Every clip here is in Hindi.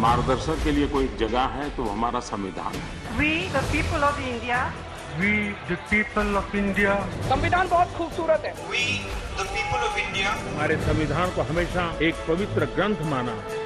मार्गदर्शक के लिए कोई जगह है तो हमारा संविधान है। We the people of India. We the people of India. संविधान बहुत खूबसूरत है। We the people of India. हमारे संविधान को हमेशा एक पवित्र ग्रंथ माना है।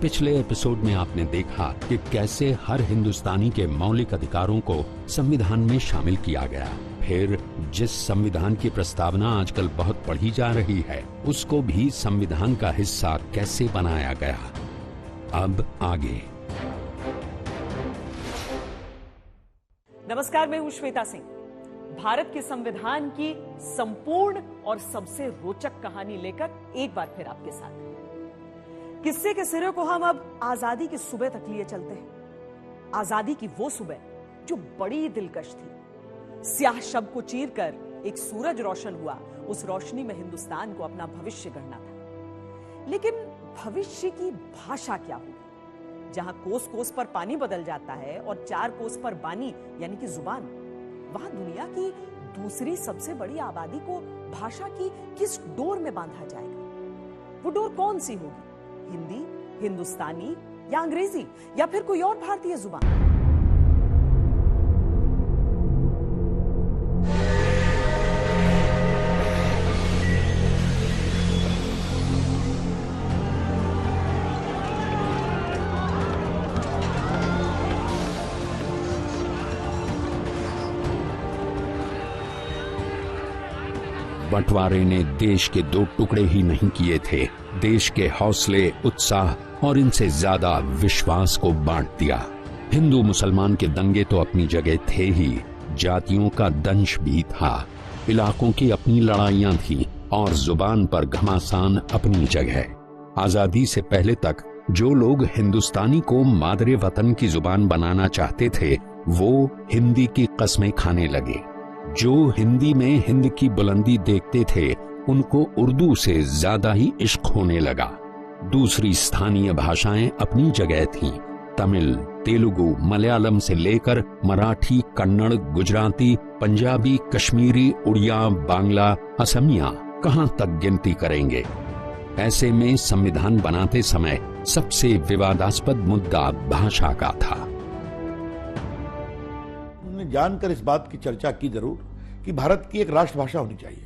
पिछले एपिसोड में आपने देखा कि कैसे हर हिंदुस्तानी के मौलिक अधिकारों को संविधान में शामिल किया गया। फिर जिस संविधान की प्रस्तावना आजकल बहुत पढ़ी जा रही है, उसको भी संविधान का हिस्सा कैसे बनाया गया। अब आगे। नमस्कार, मैं हूं श्वेता सिंह। भारत के संविधान की संपूर्ण और सबसे रोचक कहानी लेकर एक बार फिर आपके साथ। किस्से के सिरे को हम अब आजादी की सुबह तक लिए चलते हैं। आजादी की वो सुबह जो बड़ी दिलकश थी। स्याह शब को चीरकर एक सूरज रोशन हुआ। उस रोशनी में हिंदुस्तान को अपना भविष्य गढ़ना था। लेकिन भविष्य की भाषा क्या होगी? जहां कोस कोस पर पानी बदल जाता है और 4 कोस पर बानी यानी कि जुबान, वहां दुनिया की दूसरी सबसे बड़ी आबादी को भाषा की किस डोर में बांधा जाएगा? वो डोर कौन सी होगी? हिंदी, हिंदुस्तानी या अंग्रेजी या फिर कोई और भारतीय जुबान? बंटवारे ने देश के 2 टुकड़े ही नहीं किए थे, देश के हौसले, उत्साह और इनसे ज्यादा विश्वास को बांट दिया। हिंदू मुसलमान के दंगे तो अपनी जगह थे ही, जातियों का दंश भी था, इलाकों की अपनी लड़ाइयां थी और जुबान पर घमासान अपनी जगह। आजादी से पहले तक जो लोग हिंदुस्तानी को मादरे वतन की जुबान बनाना चाहते थे, वो हिंदी की कस्में खाने लगे। जो हिंदी में हिंद की बुलंदी देखते थे, उनको उर्दू से ज्यादा ही इश्क होने लगा। दूसरी स्थानीय भाषाएं अपनी जगह थीं। तमिल, तेलुगु, मलयालम से लेकर मराठी, कन्नड़, गुजराती, पंजाबी, कश्मीरी, उड़िया, बांग्ला, असमिया, कहां तक गिनती करेंगे। ऐसे में संविधान बनाते समय सबसे विवादास्पद मुद्दा भाषा का था। जानकर इस बात की चर्चा की जरूर कि भारत की एक राष्ट्रभाषा होनी चाहिए,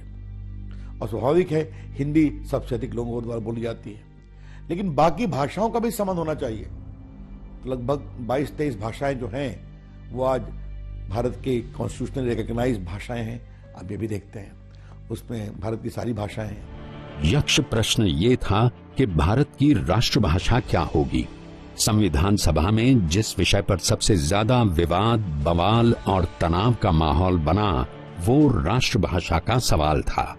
और स्वाभाविक है हिंदी सबसे अधिक लोगों द्वारा बोली जाती है, लेकिन बाकी भाषाओं का भी संबंध होना चाहिए। लगभग 22-23 भाषाएं जो हैं वो आज भारत के कॉन्स्टिट्यूशनल रिकॉग्नाइज्ड भाषाएं हैं। आप ये भी देखते हैं उसमें भारत की सारी भाषाएं हैं। यक्ष प्रश्न ये था कि भारत की राष्ट्रभाषा क्या होगी। संविधान सभा में जिस विषय पर सबसे ज्यादा विवाद, बवाल और तनाव का माहौल बना, वो राष्ट्रभाषा का सवाल था।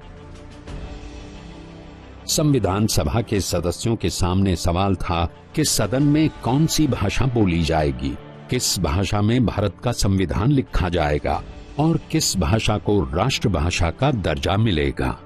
संविधान सभा के सदस्यों के सामने सवाल था कि सदन में कौन सी भाषा बोली जाएगी, किस भाषा में भारत का संविधान लिखा जाएगा और किस भाषा को राष्ट्रभाषा का दर्जा मिलेगा।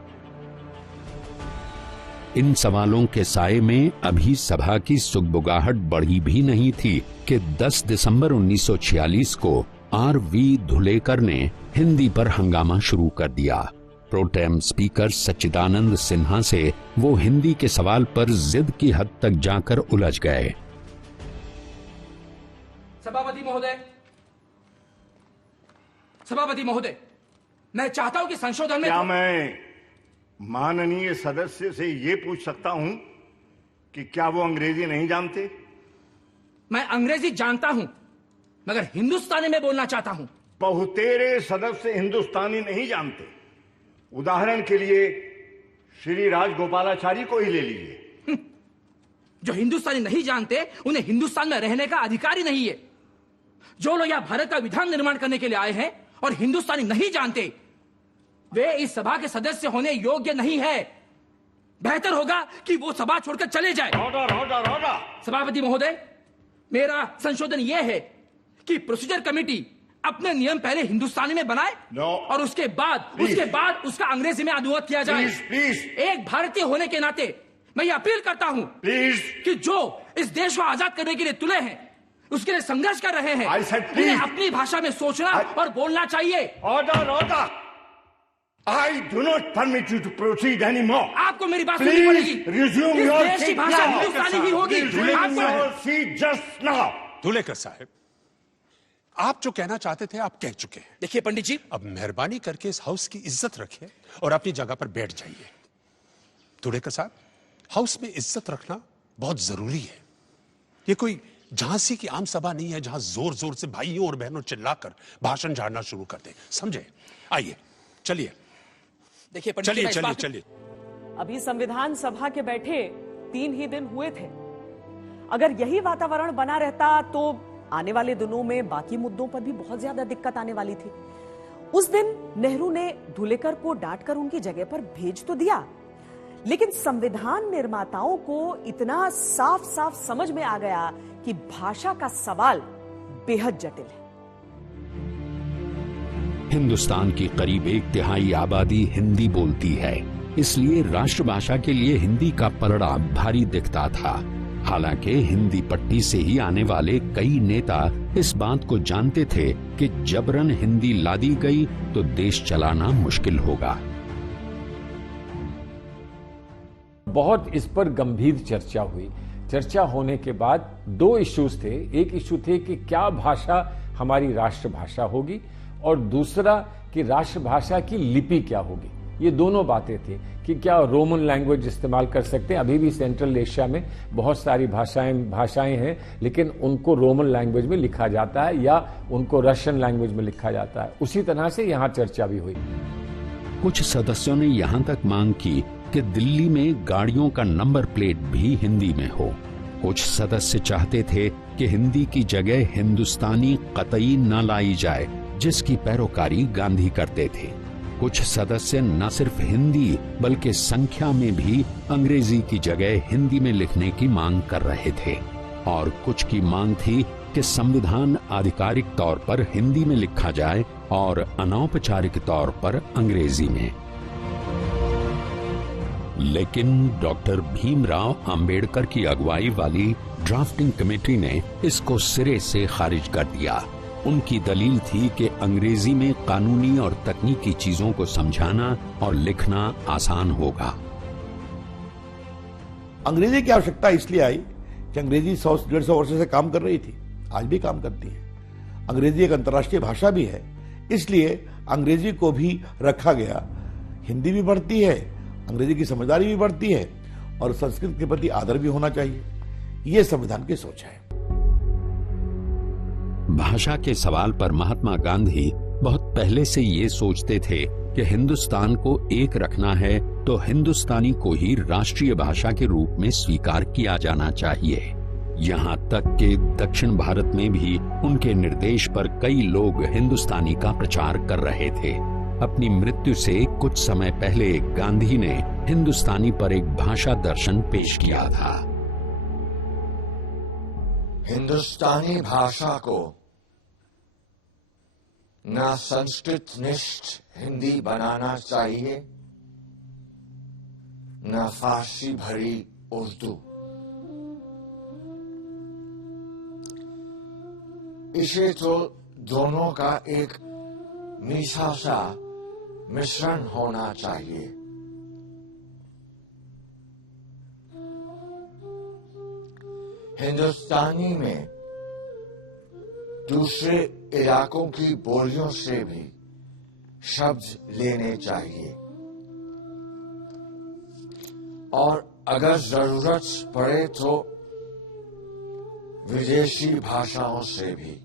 इन सवालों के साए में अभी सभा की सुगबुगाहट बढ़ी भी नहीं थी कि 10 दिसंबर 1946 को R.V. धुलेकर ने हिंदी पर हंगामा शुरू कर दिया। प्रोटेम स्पीकर सच्चिदानंद सिन्हा से वो हिंदी के सवाल पर जिद की हद तक जाकर उलझ गए। सभापति महोदय, मैं चाहता हूं कि संशोधन में क्या मैं माननीय सदस्य से ये पूछ सकता हूं कि क्या वो अंग्रेजी नहीं जानते? मैं अंग्रेजी जानता हूं, मगर हिंदुस्तानी में बोलना चाहता हूं। बहुतेरे सदस्य हिंदुस्तानी नहीं जानते। उदाहरण के लिए श्री राजगोपालाचारी को ही ले लीजिए। जो हिंदुस्तानी नहीं जानते, उन्हें हिंदुस्तान में रहने का अधिकार ही नहीं है। जो लोग यहां भारत का विधान निर्माण करने के लिए आए हैं और हिंदुस्तानी नहीं जानते, वे इस सभा के सदस्य होने योग्य नहीं है। बेहतर होगा कि वो सभा छोड़कर चले जाए। Order, order, order. सभापति महोदय, मेरा संशोधन यह है कि प्रोसीजर कमेटी अपने नियम पहले हिंदुस्तानी में बनाए और उसके बाद उसका अंग्रेजी में अनुवाद किया जाए। प्लीज। एक भारतीय होने के नाते मैं ये अपील करता हूं कि जो इस देश को आजाद करने के लिए तुले हैं, उसके लिए संघर्ष कर रहे हैं, उन्हें अपनी भाषा में सोचना और बोलना चाहिए। Order, order. I do not permit you to proceed anymore. आपको मेरी बात सुननी पड़ेगी। Please resume इस your देश की seat भाषा now. हिंदुस्तानी ही होगी। Resume आपको your seat just now. Dhulekar साहब, आप जो कहना चाहते थे आप कह चुके हैं। देखिए पंडित जी, अब मेहरबानी करके इस हाउस की इज्जत रखिए और अपनी जगह पर बैठ जाइए। धुलेकर साहब, हाउस में इज्जत रखना बहुत जरूरी है। ये कोई झांसी की आम सभा नहीं है जहां जोर जोर से भाइयों और बहनों चिल्लाकर भाषण झाड़ना शुरू कर दें। समझे? आइए, चलिए। देखिए पंडित जी, चलिए चलिए चलिए। अभी संविधान सभा के बैठे 3 ही दिन हुए थे। अगर यही वातावरण बना रहता तो आने वाले दिनों में बाकी मुद्दों पर भी बहुत ज्यादा दिक्कत आने वाली थी। उस दिन नेहरू ने धुलेकर को डांटकर उनकी जगह पर भेज तो दिया, लेकिन संविधान निर्माताओं को इतना साफ साफ समझ में आ गया कि भाषा का सवाल बेहद जटिल है। हिंदुस्तान की करीब 1/3 आबादी हिंदी बोलती है, इसलिए राष्ट्रभाषा के लिए हिंदी का पलड़ा भारी दिखता था। हालांकि हिंदी पट्टी से ही आने वाले कई नेता इस बात को जानते थे कि जबरन हिंदी लादी गई तो देश चलाना मुश्किल होगा। बहुत इस पर गंभीर चर्चा हुई। चर्चा होने के बाद 2 इश्यूज थे। एक इश्यू थे कि क्या भाषा हमारी राष्ट्रभाषा होगी और दूसरा कि राष्ट्रभाषा की लिपि क्या होगी। ये दोनों बातें थी कि क्या रोमन लैंग्वेज इस्तेमाल कर सकते हैं। अभी भी सेंट्रल एशिया में बहुत सारी भाषाएं हैं, लेकिन उनको रोमन लैंग्वेज में लिखा जाता है या उनको रशियन लैंग्वेज में लिखा जाता है। उसी तरह से यहाँ चर्चा भी हुई। कुछ सदस्यों ने यहाँ तक मांग की कि दिल्ली में गाड़ियों का नंबर प्लेट भी हिंदी में हो। कुछ सदस्य चाहते थे कि हिंदी की जगह हिंदुस्तानी कतई न लाई जाए, जिसकी पैरोकारी गांधी करते थे। कुछ सदस्य न सिर्फ हिंदी बल्कि संख्या में भी अंग्रेजी की जगह हिंदी में लिखने की मांग कर रहे थे, और कुछ की मांग थी कि संविधान आधिकारिक तौर पर हिंदी में लिखा जाए और अनौपचारिक तौर पर अंग्रेजी में। लेकिन डॉक्टर भीमराव अंबेडकर की अगुवाई वाली ड्राफ्टिंग कमेटी ने इसको सिरे से खारिज कर दिया। उनकी दलील थी कि अंग्रेजी में कानूनी और तकनीकी चीजों को समझाना और लिखना आसान होगा। अंग्रेजी की आवश्यकता इसलिए आई कि अंग्रेजी 100-150 वर्षों से काम कर रही थी, आज भी काम करती है। अंग्रेजी एक अंतर्राष्ट्रीय भाषा भी है, इसलिए अंग्रेजी को भी रखा गया। हिंदी भी बढ़ती है, अंग्रेजी की समझदारी भी बढ़ती है और संस्कृत के प्रति आदर भी होना चाहिए। यह संविधान की सोच है। भाषा के सवाल पर महात्मा गांधी बहुत पहले से ये सोचते थे कि हिंदुस्तान को एक रखना है तो हिंदुस्तानी को ही राष्ट्रीय भाषा के रूप में स्वीकार किया जाना चाहिए। यहाँ तक कि दक्षिण भारत में भी उनके निर्देश पर कई लोग हिंदुस्तानी का प्रचार कर रहे थे। अपनी मृत्यु से कुछ समय पहले गांधी ने हिंदुस्तानी पर एक भाषा दर्शन पेश किया था। हिंदुस्तानी भाषा को न संस्कृत निष्ठ हिंदी बनाना चाहिए, न फारसी भरी उर्दू। इसे तो दोनों का एक मीठा सा मिश्रण होना चाहिए। हिंदुस्तानी में दूसरे इलाकों की बोलियों से भी शब्द लेने चाहिए और अगर जरूरत पड़े तो विदेशी भाषाओं से भी।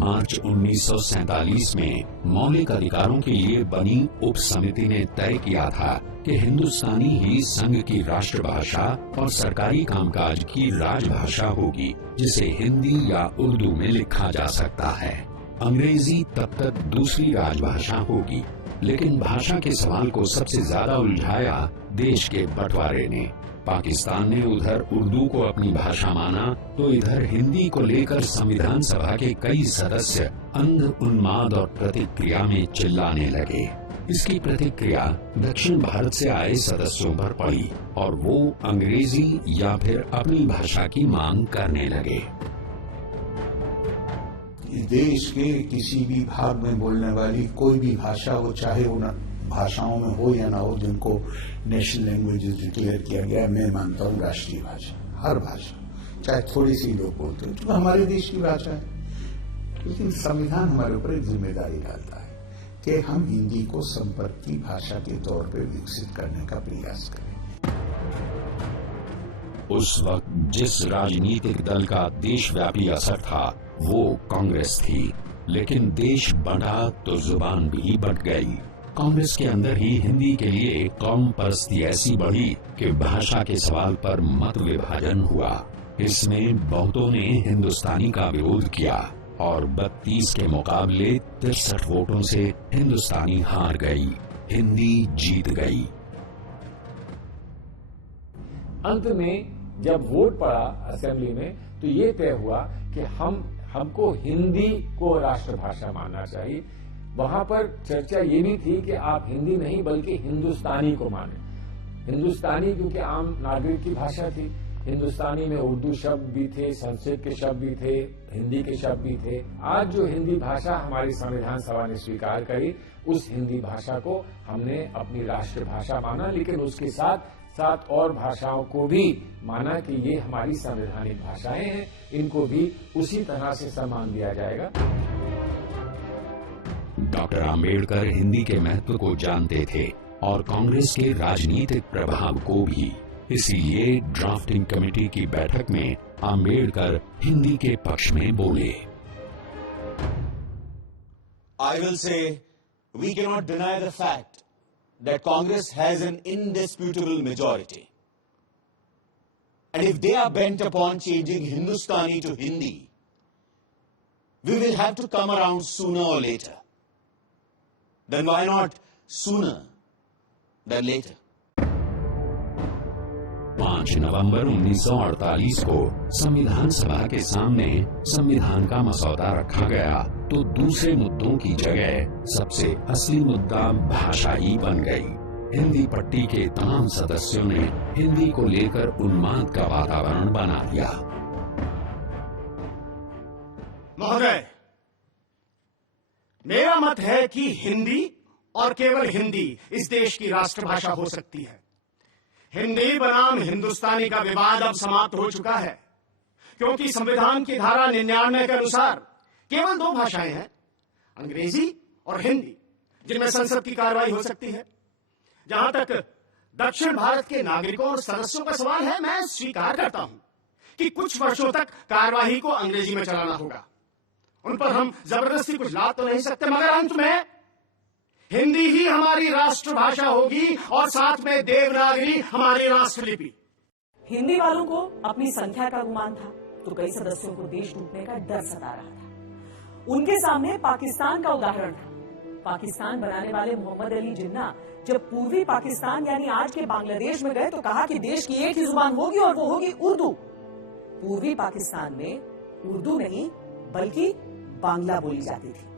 मार्च 1947 में मौलिक अधिकारों के लिए बनी उप समिति ने तय किया था कि हिंदुस्तानी ही संघ की राष्ट्रभाषा और सरकारी कामकाज की राजभाषा होगी, जिसे हिंदी या उर्दू में लिखा जा सकता है। अंग्रेजी तब तक दूसरी राजभाषा होगी। लेकिन भाषा के सवाल को सबसे ज्यादा उलझाया देश के बंटवारे ने। पाकिस्तान ने उधर उर्दू को अपनी भाषा माना तो इधर हिंदी को लेकर संविधान सभा के कई सदस्य अंध उन्माद और प्रतिक्रिया में चिल्लाने लगे। इसकी प्रतिक्रिया दक्षिण भारत से आए सदस्यों पर पड़ी और वो अंग्रेजी या फिर अपनी भाषा की मांग करने लगे। देश के किसी भी भाग में बोलने वाली कोई भी भाषा हो, चाहे उन भाषाओं में हो या ना हो जिनको नेशनल लैंग्वेजेस डिक्लेयर किया गया, मैं मानता हूं राष्ट्रीय भाषा, हर भाषा, चाहे थोड़ी सी लोग बोलते हो, जो हमारे देश की भाषा है। लेकिन संविधान हमारे ऊपर एक जिम्मेदारी डालता है कि हम हिंदी को संपर्क की भाषा के तौर पर विकसित करने का प्रयास करें। उस वक्त जिस राजनीतिक दल का देशव्यापी असर था वो कांग्रेस थी, लेकिन देश बढ़ा तो जुबान भी बट गई। कांग्रेस के अंदर ही हिंदी के लिए कौम परस्ती ऐसी बढ़ी कि भाषा के सवाल पर मत विभाजन हुआ। इसमें बहुतों ने हिंदुस्तानी का विरोध किया और 32 के मुकाबले 63 वोटों से हिंदुस्तानी हार गई, हिंदी जीत गई। अंत में जब वोट पड़ा असेंबली में तो ये तय हुआ कि हमको हिंदी को राष्ट्रभाषा मानना चाहिए। वहां पर चर्चा ये भी थी कि आप हिंदी नहीं बल्कि हिंदुस्तानी को माने। हिंदुस्तानी क्योंकि आम नागरिक की भाषा थी, हिंदुस्तानी में उर्दू शब्द भी थे, संस्कृत के शब्द भी थे, हिंदी के शब्द भी थे। आज जो हिंदी भाषा हमारी संविधान सभा ने स्वीकार करी, उस हिंदी भाषा को हमने अपनी राष्ट्रभाषा माना, लेकिन उसके साथ साथ और भाषाओं को भी माना कि ये हमारी संवैधानिक भाषाएं हैं, इनको भी उसी तरह से सम्मान दिया जाएगा। डॉक्टर आम्बेडकर हिंदी के महत्व को जानते थे और कांग्रेस के राजनीतिक प्रभाव को भी। इसीलिए ड्राफ्टिंग कमेटी की बैठक में आम्बेडकर हिंदी के पक्ष में बोले। I will say we cannot deny the fact that Congress has an indisputable majority. And if they are bent upon changing Hindustani to Hindi, we will have to come around sooner or later. Then why not sooner than later? 5 नवंबर 1948 को संविधान सभा के सामने संविधान का मसौदा रखा गया तो दूसरे मुद्दों की जगह सबसे असली मुद्दा भाषा ही बन गई। हिंदी पट्टी के तमाम सदस्यों ने हिंदी को लेकर उन्माद का वातावरण बना दिया। महोदय, मेरा मत है कि हिंदी और केवल हिंदी इस देश की राष्ट्रभाषा हो सकती है। हिंदी बनाम हिंदुस्तानी का विवाद अब समाप्त हो चुका है, क्योंकि संविधान की धारा 99 के अनुसार केवल 2 भाषाएं हैं, अंग्रेजी और हिंदी, जिनमें संसद की कार्रवाई हो सकती है। जहां तक दक्षिण भारत के नागरिकों और सदस्यों का सवाल है, मैं स्वीकार करता हूं कि कुछ वर्षों तक कार्यवाही को अंग्रेजी में चलाना होगा। उन पर हम जबरदस्ती कुछ लाद तो नहीं सकते, मगर अंत में हिंदी ही हमारी राष्ट्रभाषा होगी और साथ में देवनागरी हमारी राष्ट्रलिपि। हिंदी वालों को अपनी संख्या का गुमान था तो कई सदस्यों को देश टूटने का डर सता रहा था। उनके सामने पाकिस्तान का उदाहरण था। पाकिस्तान बनाने वाले मोहम्मद अली जिन्ना जब पूर्वी पाकिस्तान यानी आज के बांग्लादेश में गए तो कहा कि देश की एक ही जुबान होगी और वो होगी उर्दू। पूर्वी पाकिस्तान में उर्दू नहीं बल्कि बांग्ला बोली जाती थी।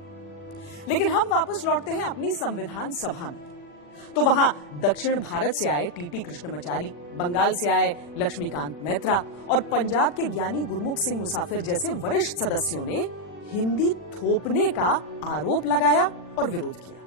लेकिन हम वापस लौटते हैं अपनी संविधान सभा में, तो वहां दक्षिण भारत से आए टीटी कृष्णमाचारी, बंगाल से आए लक्ष्मीकांत मैत्रा और पंजाब के ज्ञानी गुरमुख सिंह मुसाफिर जैसे वरिष्ठ सदस्यों ने हिंदी थोपने का आरोप लगाया और विरोध किया।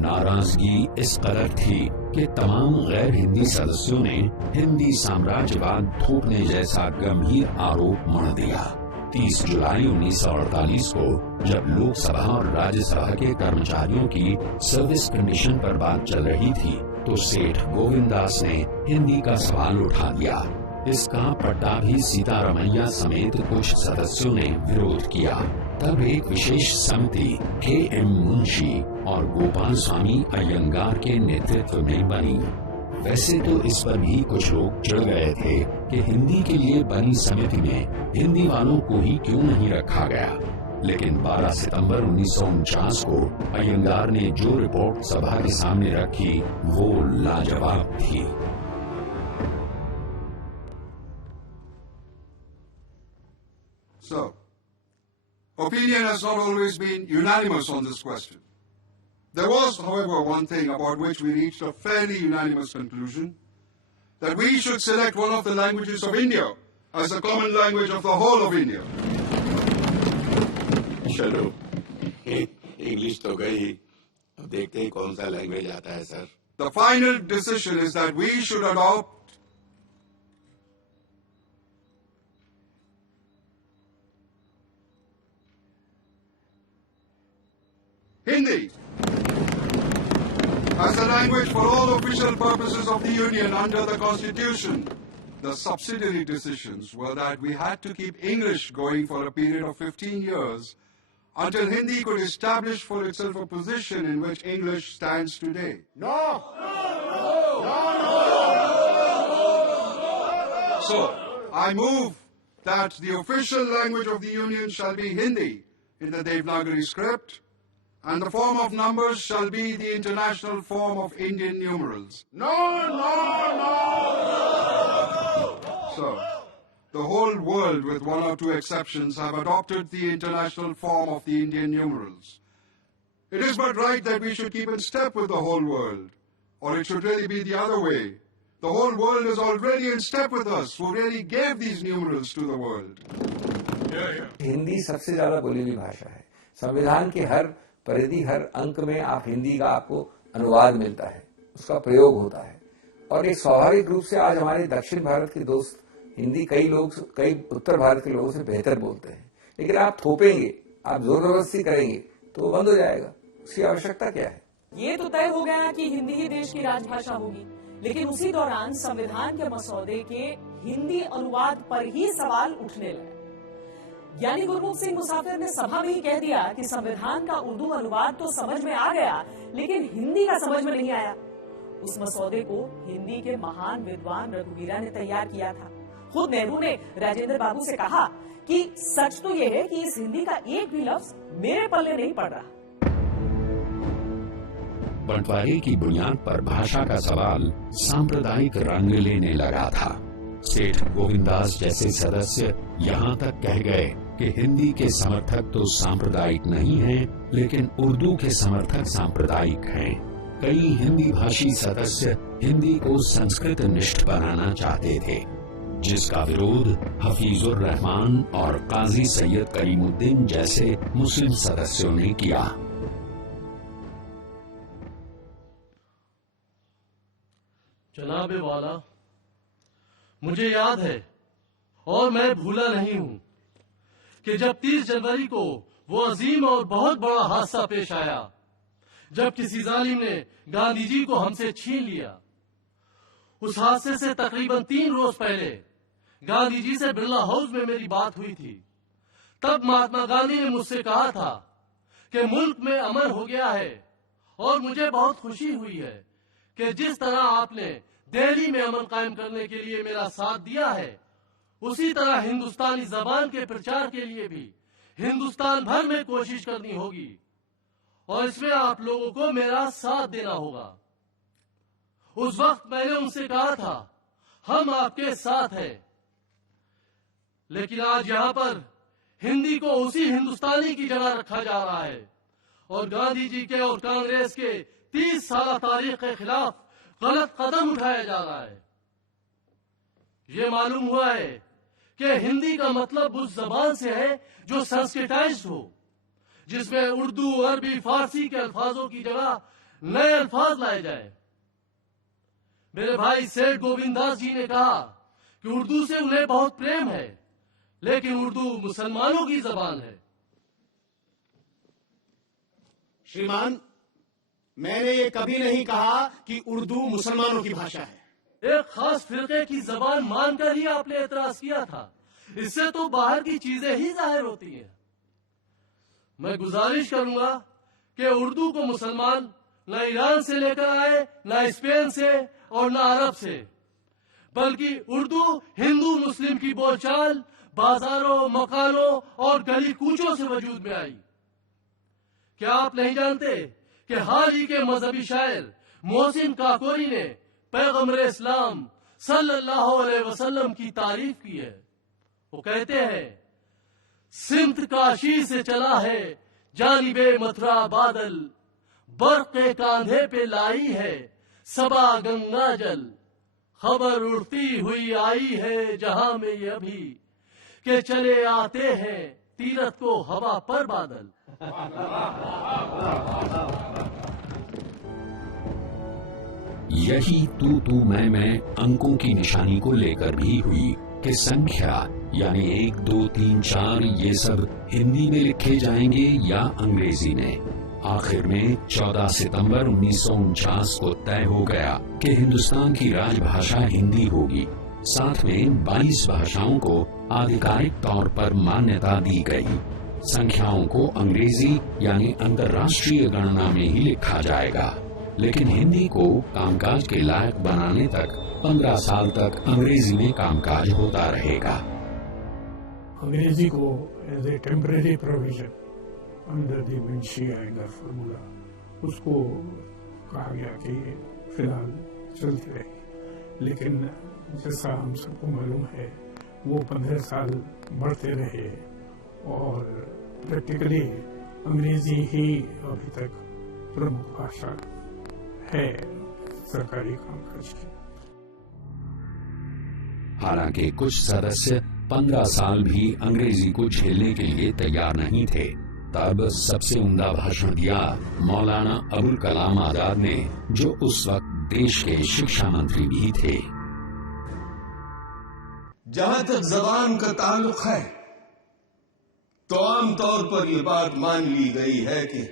नाराजगी इस कदर थी कि तमाम गैर हिंदी सदस्यों ने हिंदी साम्राज्यवाद थोपने जैसा गंभीर आरोप मढ़ दिया। 30 जुलाई 1948 को जब लोकसभा और राज्यसभा के कर्मचारियों की सर्विस कंडीशन पर बात चल रही थी तो सेठ गोविंदास ने हिंदी का सवाल उठा दिया। इसका पट्टाभी सीतारमैया समेत कुछ सदस्यों ने विरोध किया। तब एक विशेष समिति KM मुंशी और गोपाल स्वामी अयंगार के नेतृत्व में बनी। वैसे तो इस पर भी कुछ लोग चिढ़ गए थे कि हिंदी के लिए बनी समिति में हिंदी वालों को ही क्यों नहीं रखा गया, लेकिन 12 सितंबर 1949 को अयंगार ने जो रिपोर्ट सभा के सामने रखी वो लाजवाब थी। So, opinion has not always been unanimous on this question. There was, however, one thing about which we reached a fairly unanimous conclusion, that we should select one of the languages of India as the common language of the whole of India. चलो इंग्लिश तो गई, अब देखते हैं कौन सा लैंग्वेज आता है sir. The final decision is that we should adopt Hindi as a language for all official purposes of the Union under the Constitution. The subsidiary decisions were that we had to keep English going for a period of 15 years until Hindi could establish for itself a position in which English stands today. No! So, I move that the official language of the Union shall be Hindi in the Devanagari script, and the form of numbers shall be the international form of Indian numerals. No! So, the whole world, with one or two exceptions, have adopted the international form of the Indian numerals. It is but right that we should keep in step with the whole world, or it should really be the other way. The whole world is already in step with us, who really gave these numerals to the world. Hindi सबसे ज्यादा बोली हुई भाषा है। संविधान के हर परिधि, हर अंक में आप हिंदी का आपको अनुवाद मिलता है, उसका प्रयोग होता है। और एक स्वाभाविक रूप से आज हमारे दक्षिण भारत के दोस्त हिंदी कई उत्तर भारत के लोगों से बेहतर बोलते हैं, लेकिन आप थोपेंगे, आप जोर जबरदस्ती करेंगे तो वो बंद हो जाएगा। उसकी आवश्यकता क्या है? ये तो तय हो गया कि हिंदी ही देश की राजभाषा होगी, लेकिन उसी दौरान संविधान के मसौदे के हिंदी अनुवाद पर ही सवाल उठने लगे। यानी गुरमुख सिंह मुसाफिर ने सभा में ही कह दिया कि संविधान का उर्दू अनुवाद तो समझ में आ गया, लेकिन हिंदी का समझ में नहीं आया। उस मसौदे को हिंदी के महान विद्वान रघुवीरा ने तैयार किया था। खुद नेहरू ने राजेंद्र बाबू से कहा कि सच तो यह है कि इस हिंदी का एक भी लफ्ज मेरे पल्ले नहीं पड़ रहा। बंटवारे की बुनियाद पर भाषा का सवाल सांप्रदायिक रंग लेने लगा था। सेठ गोविंदास जैसे सदस्य यहाँ तक कह गए कि हिंदी के समर्थक तो सांप्रदायिक नहीं हैं, लेकिन उर्दू के समर्थक सांप्रदायिक हैं। कई हिंदी भाषी सदस्य हिंदी को संस्कृत निष्ठ बनाना चाहते थे, जिसका विरोध हफीजुर रहमान और काजी सैयद करीमुद्दीन जैसे मुस्लिम सदस्यों ने किया। जनाबे वाला, मुझे याद है और मैं भूला नहीं हूं कि जब 30 जनवरी को वो अजीम और बहुत बड़ा हादसा पेश आया, जब किसी जालिम ने गांधी जी को हमसे छीन लिया। उस हादसे से तकरीबन 3 रोज पहले गांधी जी से बिरला हाउस में मेरी बात हुई थी। तब महात्मा गांधी ने मुझसे कहा था कि मुल्क में अमन हो गया है और मुझे बहुत खुशी हुई है कि जिस तरह आपने दिल्ली में अमन कायम करने के लिए मेरा साथ दिया है, उसी तरह हिंदुस्तानी जबान के प्रचार के लिए भी हिंदुस्तान भर में कोशिश करनी होगी और इसमें आप लोगों को मेरा साथ देना होगा। उस वक्त मैंने उनसे कहा था, हम आपके साथ हैं, लेकिन आज यहाँ पर हिंदी को उसी हिंदुस्तानी की जगह रखा जा रहा है और गांधी जी के और कांग्रेस के 30 साल तारीख के खिलाफ गलत कदम उठाया जा रहा है। ये मालूम हुआ है कि हिंदी का मतलब उस जबान से है जो संस्कृताइज्ड हो, जिसमें उर्दू, अरबी, फारसी के अल्फाजों की जगह नए अल्फाज लाए जाए। मेरे भाई सेठ गोविंदास जी ने कहा कि उर्दू से उन्हें बहुत प्रेम है, लेकिन उर्दू मुसलमानों की जबान है। श्रीमान, मैंने ये कभी नहीं कहा कि उर्दू मुसलमानों की भाषा है। एक खास फिरके की जबान मानकर ही आपने एतराज किया था। इससे तो बाहर की चीजें ही जाहिर होती हैं। मैं गुजारिश करूंगा कि उर्दू को मुसलमान न ईरान से लेकर आए, न स्पेन से और न अरब से, बल्कि उर्दू हिंदू मुस्लिम की बोलचाल बाजारों, मकानों और गली कूचों से वजूद में आई। क्या आप नहीं जानते कि हाल ही के मजहबी शायर मोहसिन काकोरी ने पैगम्बर इस्लाम सल्लल्लाहु अलैहि वसल्लम की तारीफ की है। वो कहते हैं, सिमत काशी से चला है जानिबे मथुरा बादल, बर्फ के कांधे पे लाई है सबा गंगा जल, खबर उड़ती हुई आई है जहां में ये अभी के चले आते हैं तीरथ को हवा पर बादल। यही तू मैं अंकों की निशानी को लेकर भी हुई कि संख्या यानी 1, 2, 3, 4 ये सब हिंदी में लिखे जाएंगे या अंग्रेजी में। आखिर में 14 सितंबर 1949 को तय हो गया कि हिंदुस्तान की राजभाषा हिंदी होगी। साथ में 22 भाषाओं को आधिकारिक तौर पर मान्यता दी गई। संख्याओं को अंग्रेजी यानी अंतर्राष्ट्रीय गणना में ही लिखा जाएगा, लेकिन हिंदी को कामकाज के लायक बनाने तक 15 साल तक अंग्रेजी में कामकाज होता रहेगा। अंग्रेजी को as a temporary provision under the Munshi-Ayyangar formula उसको कहा गया कि ये फिलहाल चलती रहेगी, लेकिन जैसा हम सबको मालूम है वो 15 साल बढ़ते रहे और प्रैक्टिकली अंग्रेजी ही अभी तक प्रमुख भाषा है सरकारी कामकाज की। हालांकि कुछ सदस्य 15 साल भी अंग्रेजी को झेलने के लिए तैयार नहीं थे। तब सबसे उम्दा भाषण दिया मौलाना अबुल कलाम आजाद ने, जो उस वक्त देश के शिक्षा मंत्री भी थे। जहां तक जबान का ताल्लुक है तो आमतौर पर यह बात मान ली गई है कि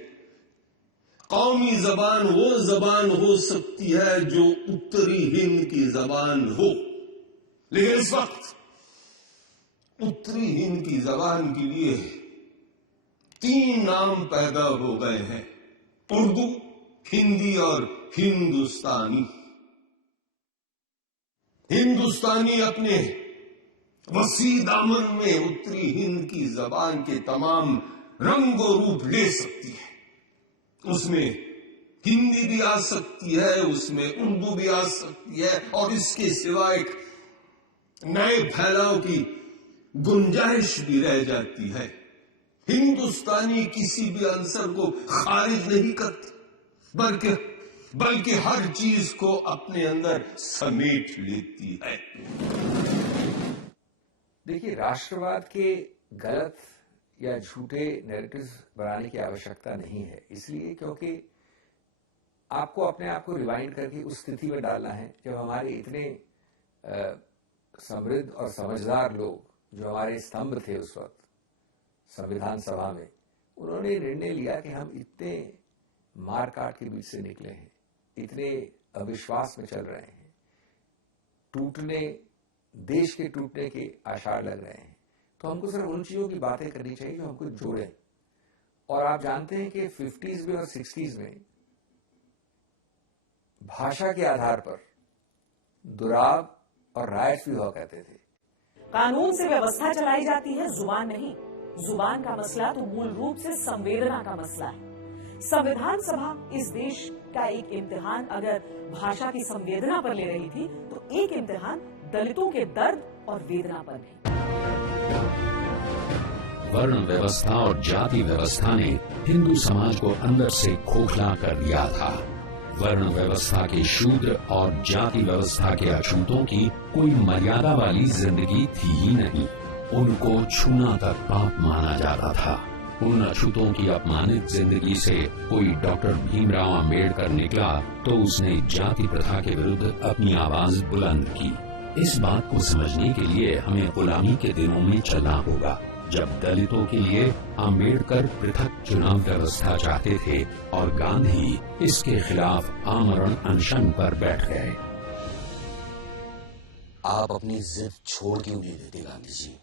कौमी जबान वो जबान हो सकती है जो उत्तरी हिंद की जबान हो, लेकिन इस वक्त उत्तरी हिंद की जबान के लिए 3 नाम पैदा हो गए हैं: उर्दू, हिंदी और हिंदुस्तानी। हिंदुस्तानी अपने वसी दामन में उत्तरी हिंद की जबान के तमाम रंग और रूप ले सकती है। उसमें हिंदी भी आ सकती है, उसमें उर्दू भी आ सकती है, और इसके सिवा एक नए फैलाव की गुंजाइश भी रह जाती है। हिंदुस्तानी किसी भी अंसर को खारिज नहीं करती, बल्कि हर चीज को अपने अंदर समेट लेती है। देखिए, राष्ट्रवाद के गलत या झूठे नैरेटिव्स बनाने की आवश्यकता नहीं है, इसलिए क्योंकि आपको अपने आप को रिवाइंड करके उस स्थिति में डालना है जब हमारे इतने समृद्ध और समझदार लोग, जो हमारे स्तंभ थे उस वक्त संविधान सभा में, उन्होंने निर्णय लिया कि हम इतने मार काट के बीच से निकले हैं, इतने अविश्वास में चल रहे हैं, देश के टूटने के आसार लग रहे हैं, तो हमको सिर्फ उन चीजों की बातें करनी चाहिए जो हमको जोड़े। और आप जानते हैं कि 50s में और 60s में भाषा के आधार पर दुराव और राइट्स भी हुआ करते थे। कानून से व्यवस्था चलाई जाती है, जुबान नहीं। जुबान का मसला तो मूल रूप से संवेदना का मसला है। संविधान सभा इस देश का एक इम्तिहान अगर भाषा की संवेदना पर ले रही थी, तो एक इम्तिहान दलितों के दर्द और वेदना पर भी। वर्ण व्यवस्था और जाति व्यवस्था ने हिंदू समाज को अंदर से खोखला कर दिया था। वर्ण व्यवस्था के शूद्र और जाति व्यवस्था के अछूतों की कोई मर्यादा वाली जिंदगी थी ही नहीं। उनको छूना तक पाप माना जाता था। उन अछूतों की अपमानित जिंदगी से कोई डॉक्टर भीमराव अंबेडकर निकला तो उसने जाति प्रथा के विरुद्ध अपनी आवाज बुलंद की। इस बात को समझने के लिए हमें गुलामी के दिनों में चलना होगा, जब दलितों के लिए अंबेडकर पृथक चुनाव व्यवस्था चाहते थे और गांधी इसके खिलाफ आमरण अनशन पर बैठ गए। आप अपनी जिद छोड़ क्यों नहीं देते गांधी जी?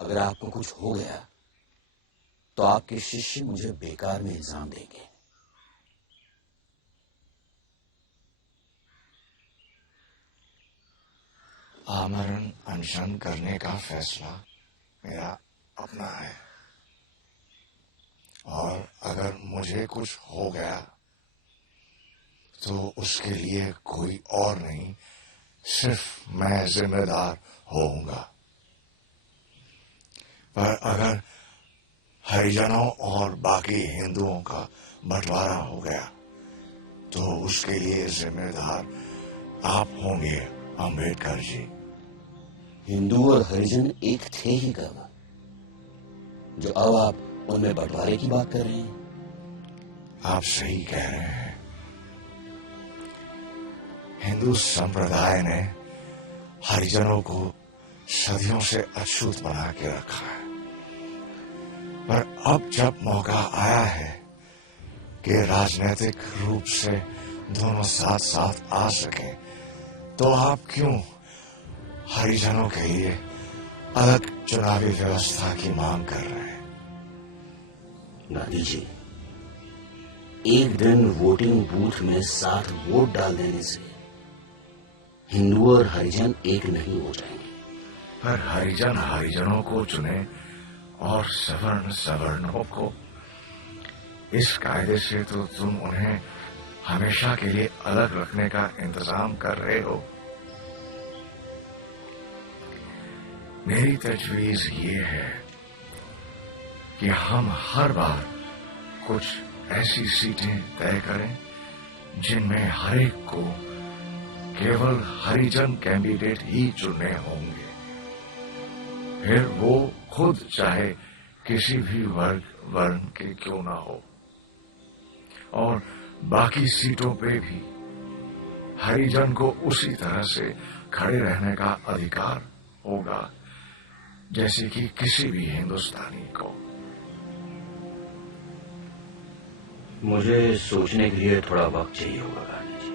अगर आपको कुछ हो गया तो आपके शिष्य मुझे बेकार में इल्जाम देंगे। आमरण अनशन करने का फैसला मेरा अपना है, और अगर मुझे कुछ हो गया तो उसके लिए कोई और नहीं, सिर्फ मैं जिम्मेदार होऊंगा। पर अगर हरिजनों और बाकी हिंदुओं का बंटवारा हो गया तो उसके लिए जिम्मेदार आप होंगे, अंबेडकर जी। हिंदू और हरिजन एक थे ही कब? जो अब आप उनमें बंटवारे की बात कर रहे हैं? आप सही कह रहे हैं। हिंदू संप्रदाय ने हरिजनों को सदियों से अछूत बना के रखा है, पर अब जब मौका आया है कि राजनीतिक रूप से दोनों साथ साथ आ सके, तो आप क्यों हरिजनों के लिए अलग चुनावी व्यवस्था की मांग कर रहे हैं? गांधी जी, एक दिन वोटिंग बूथ में 60 वोट डाल देने से हिंदू और हरिजन एक नहीं हो जाएंगे। पर हरिजन हरिजनों को चुने और सवर्ण सवर्णों को। इस कायदे से तो तुम उन्हें हमेशा के लिए अलग रखने का इंतजाम कर रहे हो। मेरी तजवीज ये है कि हम हर बार कुछ ऐसी सीटें तय करें जिनमें हर एक को केवल हरिजन कैंडिडेट ही चुने होंगे, फिर वो खुद चाहे किसी भी वर्ग वर्ण के क्यों ना हो, और बाकी सीटों पे भी हरिजन को उसी तरह से खड़े रहने का अधिकार होगा जैसे कि किसी भी हिंदुस्तानी को। मुझे सोचने के लिए थोड़ा वक्त चाहिए होगा गांधी जी।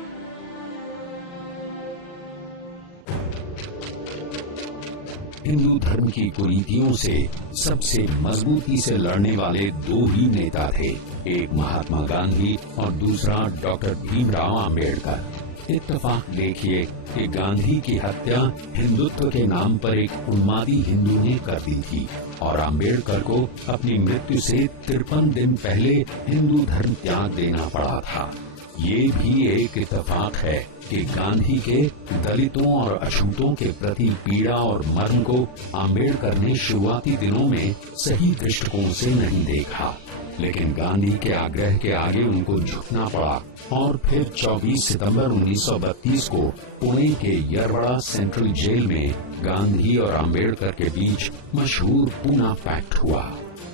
हिंदू धर्म की कुरीतियों से सबसे मजबूती से लड़ने वाले दो ही नेता थे, एक महात्मा गांधी और दूसरा डॉक्टर भीमराव आम्बेडकर। इत्तेफाक देखिए कि गांधी की हत्या हिंदुत्व के नाम पर एक उन्मादी हिंदू ने कर दी थी और आम्बेडकर को अपनी मृत्यु से 53 दिन पहले हिंदू धर्म त्याग देना पड़ा था। ये भी एक इत्तेफाक है कि गांधी के दलितों और अछूतों के प्रति पीड़ा और मर्म को आम्बेडकर ने शुरुआती दिनों में सही दृष्टिकोण से नहीं देखा, लेकिन गांधी के आग्रह के आगे उनको झुकना पड़ा और फिर 24 सितंबर 1932 को पुणे के यरवड़ा सेंट्रल जेल में गांधी और आम्बेडकर के बीच मशहूर पूना पैक्ट हुआ।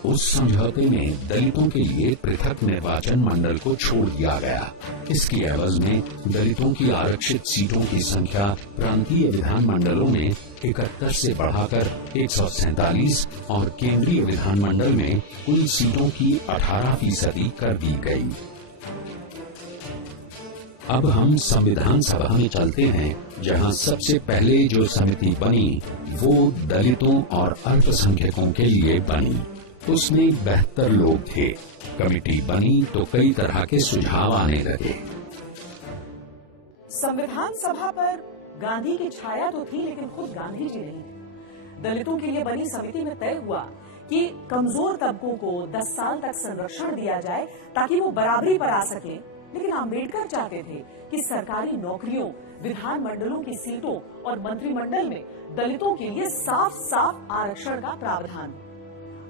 उस समझौते में दलितों के लिए पृथक निर्वाचन मंडल को छोड़ दिया गया। इसकी एवज में दलितों की आरक्षित सीटों की संख्या प्रांतीय विधान मंडलों में 71 से बढ़ाकर 147 और केंद्रीय विधानमंडल में कुल सीटों की 18% कर दी गई। अब हम संविधान सभा में चलते हैं, जहां सबसे पहले जो समिति बनी वो दलितों और अल्पसंख्यकों के लिए बनी। उसमें 72 लोग थे। कमेटी बनी तो कई तरह के सुझाव आने लगे। संविधान सभा पर गांधी की छाया तो थी, लेकिन खुद गांधी जी नहीं थे। दलितों के लिए बनी समिति में तय हुआ कि कमजोर तबकों को 10 साल तक संरक्षण दिया जाए ताकि वो बराबरी पर आ सके, लेकिन आम्बेडकर चाहते थे कि सरकारी नौकरियों, विधान मंडलों की सीटों और मंत्रिमंडल में दलितों के लिए साफ साफ आरक्षण का प्रावधान।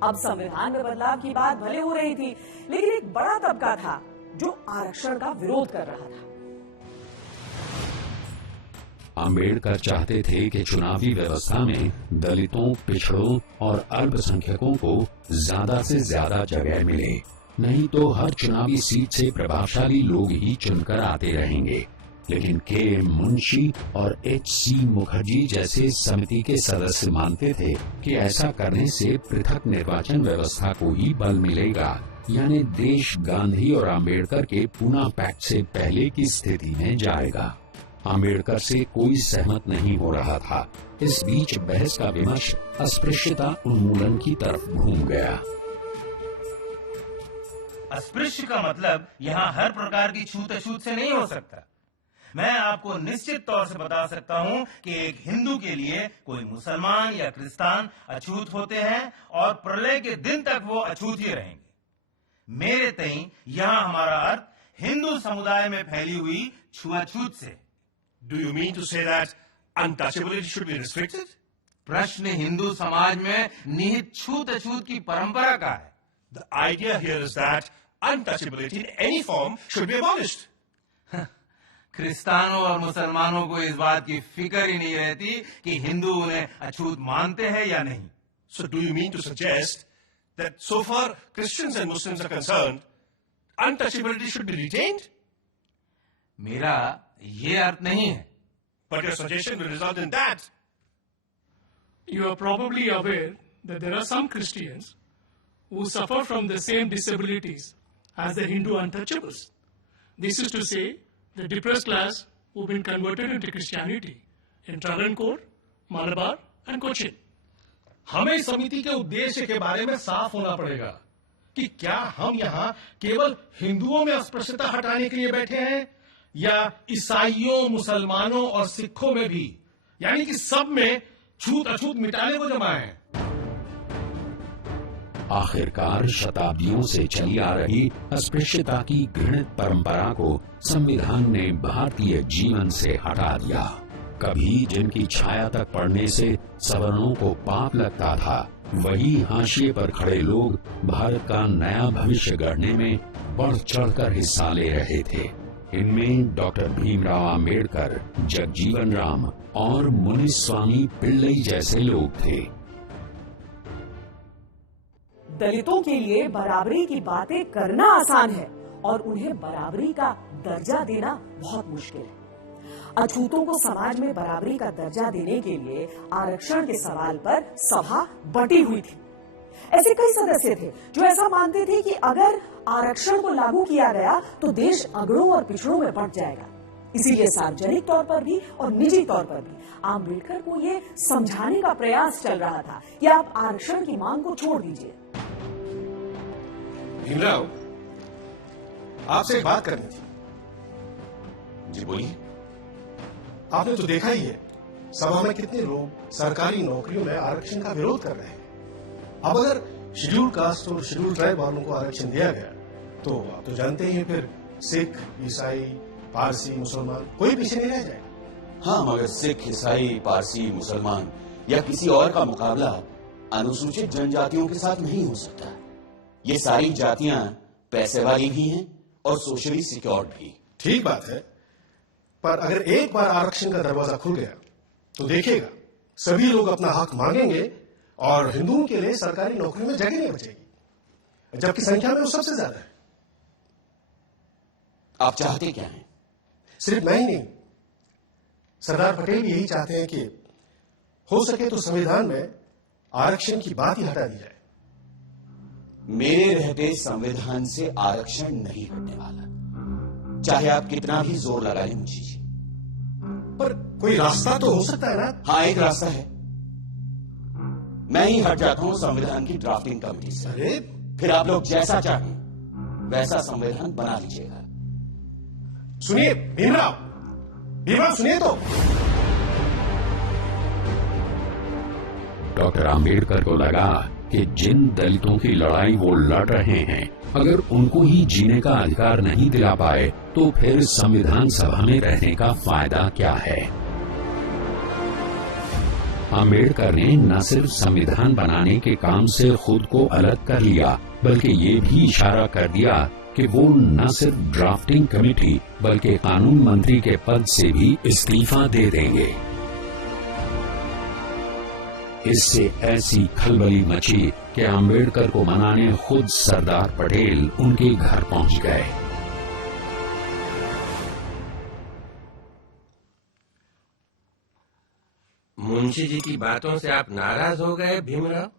अब संविधान में बदलाव की बात भले हो रही थी, लेकिन एक बड़ा तबका था जो आरक्षण का विरोध कर रहा था। आम्बेडकर चाहते थे कि चुनावी व्यवस्था में दलितों, पिछड़ों और अल्पसंख्यकों को ज्यादा से ज्यादा जगह मिले, नहीं तो हर चुनावी सीट से प्रभावशाली लोग ही चुनकर आते रहेंगे। लेकिन के मुंशी और H.C. मुखर्जी जैसे समिति के सदस्य मानते थे कि ऐसा करने से पृथक निर्वाचन व्यवस्था को ही बल मिलेगा, यानी देश गांधी और आम्बेडकर के पूना पैक्ट से पहले की स्थिति में जाएगा। आम्बेडकर से कोई सहमत नहीं हो रहा था। इस बीच बहस का विमर्श अस्पृश्यता उन्मूलन की तरफ घूम गया। अस्पृश्य का मतलब यहाँ हर प्रकार की छूत-अछूत से नहीं हो सकता। मैं आपको निश्चित तौर से बता सकता हूँ कि एक हिंदू के लिए कोई मुसलमान या क्रिस्तान अछूत होते हैं और प्रलय के दिन तक वो अछूत ही रहेंगे। मेरे तई यहाँ हमारा अर्थ हिंदू समुदाय में फैली हुई छुआछूत से। Do you mean to say that untouchability should be restricted? प्रश्न हिंदू समाज में निहित छूत-अछूत की परंपरा का है। The idea here is that untouchability in any form should be abolished. क्रिस्तानों और मुसलमानों को इस बात की फिक्र ही नहीं रहती कि हिंदू उन्हें अछूत मानते हैं या नहीं। So do you mean to suggest that so far Christians and Muslims are concerned, untouchability should be retained? मेरा ये अर्थ नहीं है. But your suggestion will result in that. You are probably aware that there are some Christians who suffer from the same disabilities as the Hindu untouchables. This is to say, the depressed class who've been converted into Christianity in Travancore, Malabar and Cochin. हमें इस समिति के उद्देश्य के बारे में साफ होना पड़ेगा कि क्या हम यहाँ केवल हिंदुओं में अस्पृश्यता हटाने के लिए बैठे हैं या ईसाइयों, मुसलमानों और सिखों में भी, यानी कि सब में छूत अछूत मिटाने को जमा है. आखिरकार शताब्दियों से चली आ रही अस्पृश्यता की घृणित परंपरा को संविधान ने भारतीय जीवन से हटा दिया. कभी जिनकी छाया तक पड़ने से सवर्णों को पाप लगता था, वही हाशिए पर खड़े लोग भारत का नया भविष्य गढ़ने में बढ़ चढ़कर हिस्सा ले रहे थे. इनमें डॉक्टर भीमराव आम्बेडकर, जगजीवन राम और मुनिस्वामी पिल्लई जैसे लोग थे. दलितों के लिए बराबरी की बातें करना आसान है और उन्हें बराबरी का दर्जा देना बहुत मुश्किल है. अछूतों को समाज में बराबरी का दर्जा देने के लिए आरक्षण के सवाल पर सभा बटी हुई थी. ऐसे कई सदस्य थे जो ऐसा मानते थे कि अगर आरक्षण को लागू किया गया तो देश अगड़ों और पिछड़ों में बंट जाएगा. इसीलिए सार्वजनिक तौर पर भी और निजी तौर पर भी आम्बेडकर को ये समझाने का प्रयास चल रहा था कि आप आरक्षण की मांग को छोड़ दीजिए. भीमराव, आपसे एक बात करनी थी. जी बोलिए. आपने तो देखा ही है सभा में कितने लोग सरकारी नौकरियों में आरक्षण का विरोध कर रहे हैं. अब अगर शेड्यूल कास्ट और शेड्यूल ट्राइब वालों को आरक्षण दिया गया तो आप तो जानते ही हैं फिर सिख, ईसाई, पारसी, मुसलमान कोई पीछे नहीं रह जाएगा. हाँ, मगर सिख, ईसाई, पारसी, मुसलमान या किसी और का मुकाबला अनुसूचित जनजातियों के साथ नहीं हो सकता. ये सारी जातियां पैसे वाली भी हैं और सोशली सिक्योर्ड भी. ठीक बात है, पर अगर एक बार आरक्षण का दरवाजा खुल गया तो देखिएगा सभी लोग अपना हक मांगेंगे और हिंदुओं के लिए सरकारी नौकरी में जगह नहीं बचेगी, जबकि संख्या में वो सबसे ज्यादा है. आप चाहते क्या हैं? सिर्फ मैं ही नहीं, सरदार पटेल भी यही चाहते हैं कि हो सके तो संविधान में आरक्षण की बात ही हटा दी जाए. मेरे रहते संविधान से आरक्षण नहीं हटने वाला, चाहे आप कितना भी जोर लगा लें मुझे. पर कोई रास्ता तो हो सकता है ना? हाँ, एक रास्ता है. मैं ही हट जाता हूं संविधान की ड्राफ्टिंग कमेटी से. अरे फिर आप लोग जैसा चाहें वैसा संविधान बना लीजिएगा. सुनिए भीमराव, सुनिए तो. डॉक्टर आम्बेडकर को लगा कि जिन दलितों की लड़ाई वो लड़ रहे हैं, अगर उनको ही जीने का अधिकार नहीं दिला पाए तो फिर संविधान सभा में रहने का फायदा क्या है. आम्बेडकर ने न सिर्फ संविधान बनाने के काम से खुद को अलग कर लिया, बल्कि ये भी इशारा कर दिया कि वो न सिर्फ ड्राफ्टिंग कमेटी बल्कि कानून मंत्री के पद से भी इस्तीफा दे देंगे. इससे ऐसी खलबली मची कि आम्बेडकर को मनाने खुद सरदार पटेल उनके घर पहुंच गए. मुंशी जी की बातों से आप नाराज हो गए भीमराव?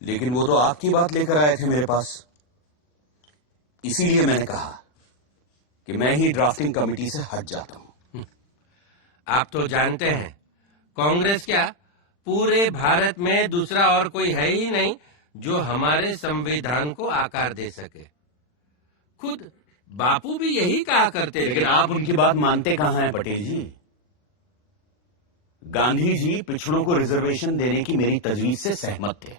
लेकिन वो तो आपकी बात लेकर आए थे मेरे पास, इसीलिए मैंने कहा कि मैं ही ड्राफ्टिंग कमेटी से हट जाता हूं. आप तो जानते हैं कांग्रेस क्या पूरे भारत में दूसरा और कोई है ही नहीं जो हमारे संविधान को आकार दे सके. खुद बापू भी यही कहा करते थे. लेकिन आप उनकी बात मानते कहां हैं पटेल जी? गांधी जी पिछड़ों को रिजर्वेशन देने की मेरी तजवीज से सहमत थे.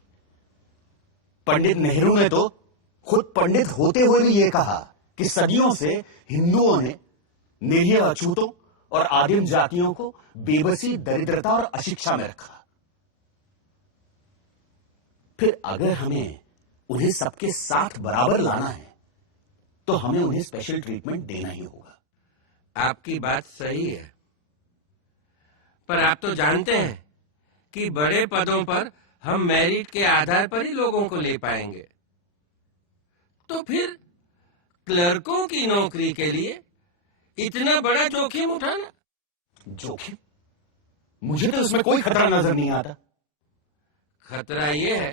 पंडित नेहरू ने तो खुद पंडित होते हुए भी ये कहा कि सदियों से हिंदुओं ने निरीह अछूतों और आदिम जातियों को बेबसी, दरिद्रता और अशिक्षा में रखा. फिर अगर हमें उन्हें सबके साथ बराबर लाना है तो हमें उन्हें स्पेशल ट्रीटमेंट देना ही होगा. आपकी बात सही है, पर आप तो जानते हैं कि बड़े पदों पर हम मेरिट के आधार पर ही लोगों को ले पाएंगे, तो फिर क्लर्कों की नौकरी के लिए इतना बड़ा जोखिम उठाना? जोखिम? मुझे तो इसमें कोई खतरा नजर नहीं आता। खतरा यह है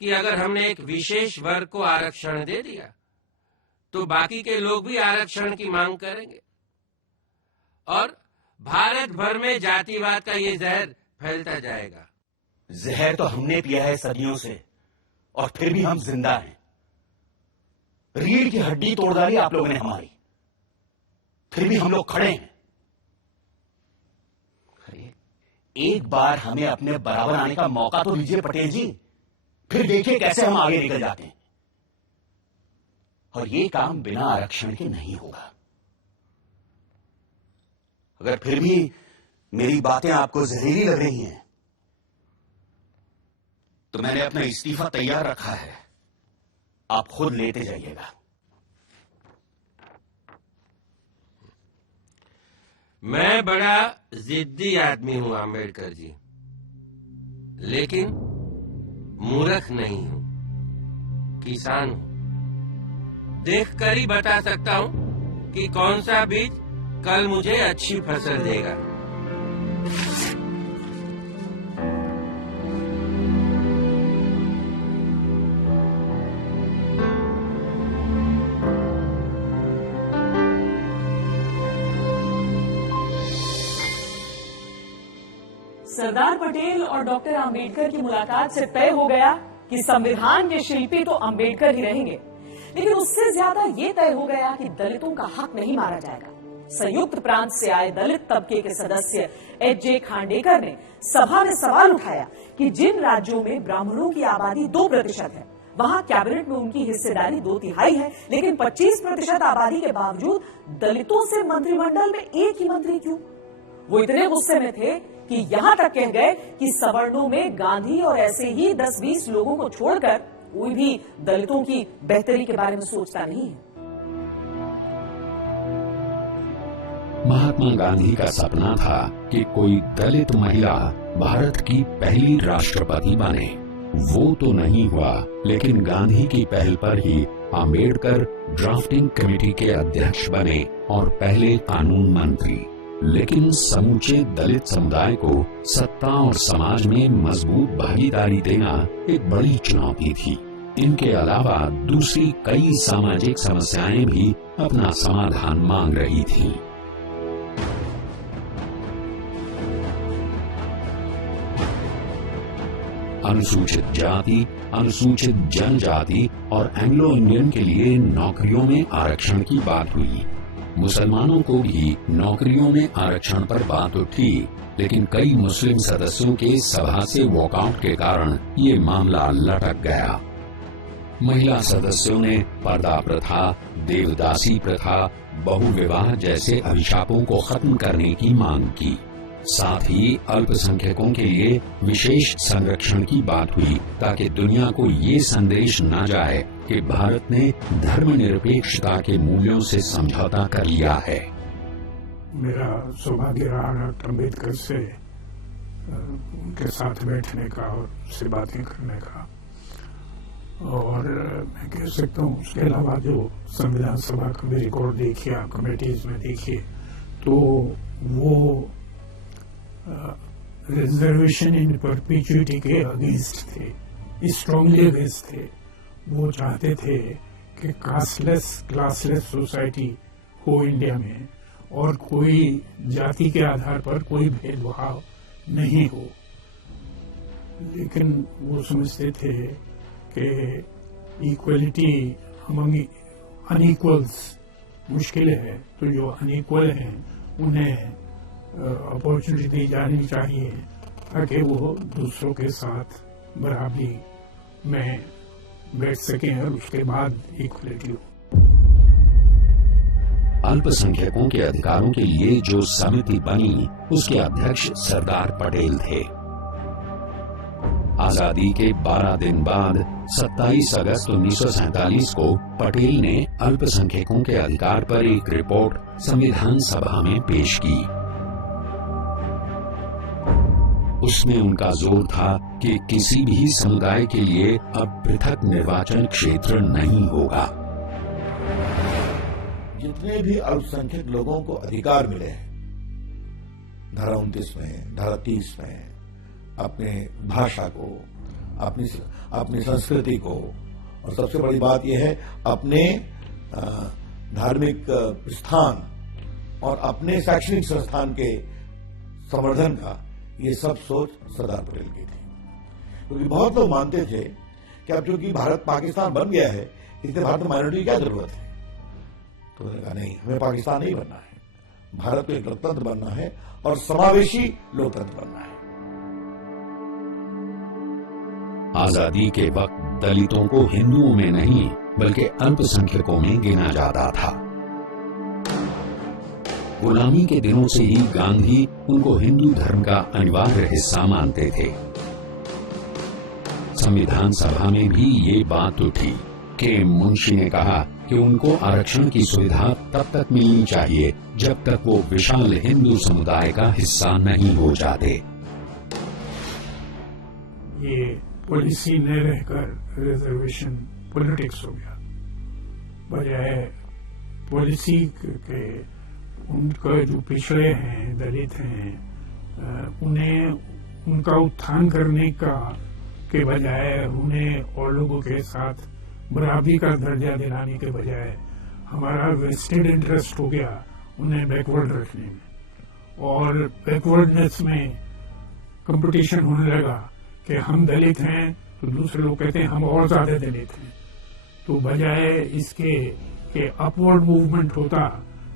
कि अगर हमने एक विशेष वर्ग को आरक्षण दे दिया तो बाकी के लोग भी आरक्षण की मांग करेंगे और भारत भर में जातिवाद का ये जहर फैलता जाएगा। जहर तो हमने पिया है सदियों से, और फिर भी हम जिंदा हैं। रीढ़ की हड्डी तोड़ डाली आप लोगों ने हमारी, फिर भी हम लोग खड़े हैं। एक बार हमें अपने बराबर आने का मौका तो दीजिए पटेल जी, फिर देखिए कैसे हम आगे निकल जाते हैं। और ये काम बिना आरक्षण के नहीं होगा। अगर फिर भी मेरी बातें आपको जहरीली लग रही हैं, तो मैंने अपना इस्तीफा तैयार रखा है, आप खुद लेते जाइएगा। मैं बड़ा जिद्दी आदमी हूं आंबेडकर जी, लेकिन मूर्ख नहीं हूं, किसान हूं। देखकर ही बता सकता हूं कि कौन सा बीज कल मुझे अच्छी फसल देगा। सरदार पटेल और डॉक्टर आम्बेडकर की मुलाकात से तय हो गया कि संविधान के शिल्पी तो आम्बेडकर ही रहेंगे, लेकिन उससे ज्यादा ये तय हो गया कि दलितों का हक नहीं मारा जाएगा। संयुक्त प्रांत से आए दलित तबके के सदस्य एच.जे. खांडेकर ने सभा में सवाल उठाया कि जिन राज्यों में ब्राह्मणों की आबादी 2% है, वहां कैबिनेट में उनकी हिस्सेदारी 2/3 है, लेकिन 25% आबादी के बावजूद दलितों से मंत्रिमंडल में एक ही मंत्री क्यों? वो इतने गुस्से में थे कि यहां तक कह गए कि सवर्णों में गांधी और ऐसे ही 10-20 लोगों को छोड़कर कोई भी दलितों की बेहतरी के बारे में सोचता नहीं है। महात्मा गांधी का सपना था कि कोई दलित महिला भारत की पहली राष्ट्रपति बने। वो तो नहीं हुआ, लेकिन गांधी की पहल पर ही आम्बेडकर ड्राफ्टिंग कमेटी के अध्यक्ष बने और पहले कानून मंत्री। लेकिन समूचे दलित समुदाय को सत्ता और समाज में मजबूत भागीदारी देना एक बड़ी चुनौती थी। इनके अलावा दूसरी कई सामाजिक समस्याएं भी अपना समाधान मांग रही थीं। अनुसूचित जाति, अनुसूचित जनजाति और एंग्लो इंडियन के लिए नौकरियों में आरक्षण की बात हुई। मुसलमानों को भी नौकरियों में आरक्षण पर बात उठी, लेकिन कई मुस्लिम सदस्यों के सभा से वॉकआउट के कारण ये मामला लटक गया। महिला सदस्यों ने पर्दा प्रथा, देवदासी प्रथा, बहुविवाह जैसे अभिशापों को खत्म करने की मांग की। साथ ही अल्पसंख्यकों के लिए विशेष संरक्षण की बात हुई, ताकि दुनिया को ये संदेश न जाए कि भारत ने धर्मनिरपेक्षता के मूल्यों से समझौता कर लिया है। मेरा सौभाग्य रहा डॉक्टर अम्बेडकर से उनके साथ बैठने का और उससे बातें करने का, और मैं कह सकता हूँ उसके अलावा जो संविधान सभा का भी रिकॉर्ड देखिए, कमेटीज में देखिए, तो वो रिजर्वेशन इन परपेचुइटी के अगेंस्ट थे, स्ट्रांगली अगेंस्ट थे। वो चाहते थे कि कास्टलेस, क्लासलेस सोसाइटी हो इंडिया में, और कोई जाति के आधार पर कोई भेदभाव नहीं हो। लेकिन वो समझते थे कि इक्वलिटी अमंग अनइक्वल्स मुश्किल है, तो जो अनइक्वल हैं उन्हें अपॉर्चुनिटी दी जानी चाहिए ताकि वो दूसरों के साथ बराबरी में बैठ सकें और उसके बाद इक्वलिटी हो। अल्पसंख्यकों के अधिकारों के लिए जो समिति बनी, उसके अध्यक्ष सरदार पटेल थे। आजादी के 12 दिन बाद 27 अगस्त 1947 को पटेल ने अल्पसंख्यकों के अधिकार पर एक रिपोर्ट संविधान सभा में पेश की। उसमें उनका जोर था कि किसी भी समुदाय के लिए अब पृथक निर्वाचन क्षेत्र नहीं होगा। जितने भी अल्पसंख्यक लोगों को अधिकार मिले हैं, धारा 29 में, धारा 30 में, अपने भाषा को, अपनी संस्कृति को, और सबसे बड़ी बात यह है अपने धार्मिक स्थान और अपने शैक्षणिक संस्थान के संवर्धन का, ये सब सोच सरदार पटेल की थी। क्योंकि बहुत लोग मानते थे कि अब चूंकि भारत पाकिस्तान बन गया है, इसलिए भारत में माइनॉरिटी की क्या जरूरत है। तो उन्होंने कहा नहीं, हमें पाकिस्तान नहीं बनना है, भारत को एक लोकतंत्र बनना है और समावेशी लोकतंत्र बनना है। आजादी के वक्त दलितों को हिंदुओं में नहीं बल्कि अल्पसंख्यकों में गिना जाता था। गुलामी के दिनों से ही गांधी उनको हिंदू धर्म का अनिवार्य हिस्सा मानते थे। संविधान सभा में भी ये बात उठी कि मुंशी ने कहा कि उनको आरक्षण की सुविधा तब तक मिलनी चाहिए जब तक वो विशाल हिंदू समुदाय का हिस्सा नहीं हो जाते। ये पॉलिसी न रहकर रिजर्वेशन पॉलिटिक्स हो गया, बजाय पॉलिसी के उनका जो पिछड़े हैं, दलित हैं, उन्हें उनका उत्थान करने का के बजाय उन्हें और लोगों के साथ बराबरी का दर्जा दिलाने के बजाय हमारा वेस्टेड इंटरेस्ट हो गया उन्हें बैकवर्ड रखने में, और बैकवर्डनेस में कंपटीशन होने लगा कि हम दलित हैं तो दूसरे लोग कहते हैं हम और ज्यादा दलित हैं। तो बजाय इसके कि अपवर्ड मूवमेंट होता,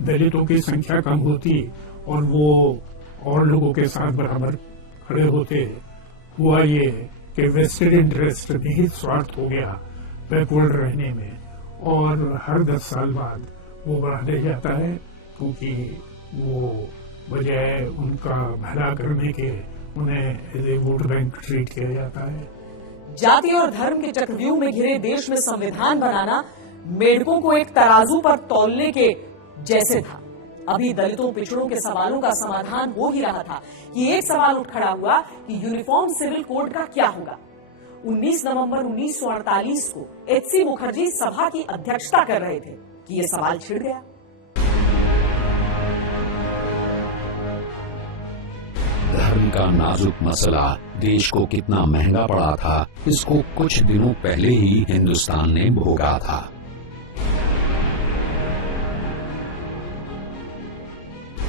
दलितों की संख्या कम होती और वो और लोगों के साथ बराबर खड़े होते, हुआ ये कि वेस्टेड इंटरेस्ट निहित स्वार्थ हो गया बैकवर्ड रहने में, और हर 10 साल बाद वो बढ़ाया जाता है क्योंकि वो बजाय उनका भला करने के उन्हें as a vote bank treat किया जाता है। जाति और धर्म के चक्रव्यूह में घिरे देश में संविधान बनाना मेढकों को एक तराजू पर तौलने के जैसे था। अभी दलितों पिछड़ों के सवालों का समाधान हो ही रहा था कि एक सवाल उठ खड़ा हुआ कि यूनिफॉर्म सिविल कोड का क्या होगा। 19 नवंबर 1948 को एचसी मुखर्जी सभा की अध्यक्षता कर रहे थे कि ये सवाल छिड़ गया। धर्म का नाजुक मसला देश को कितना महंगा पड़ा था, इसको कुछ दिनों पहले ही हिंदुस्तान ने भोगा था।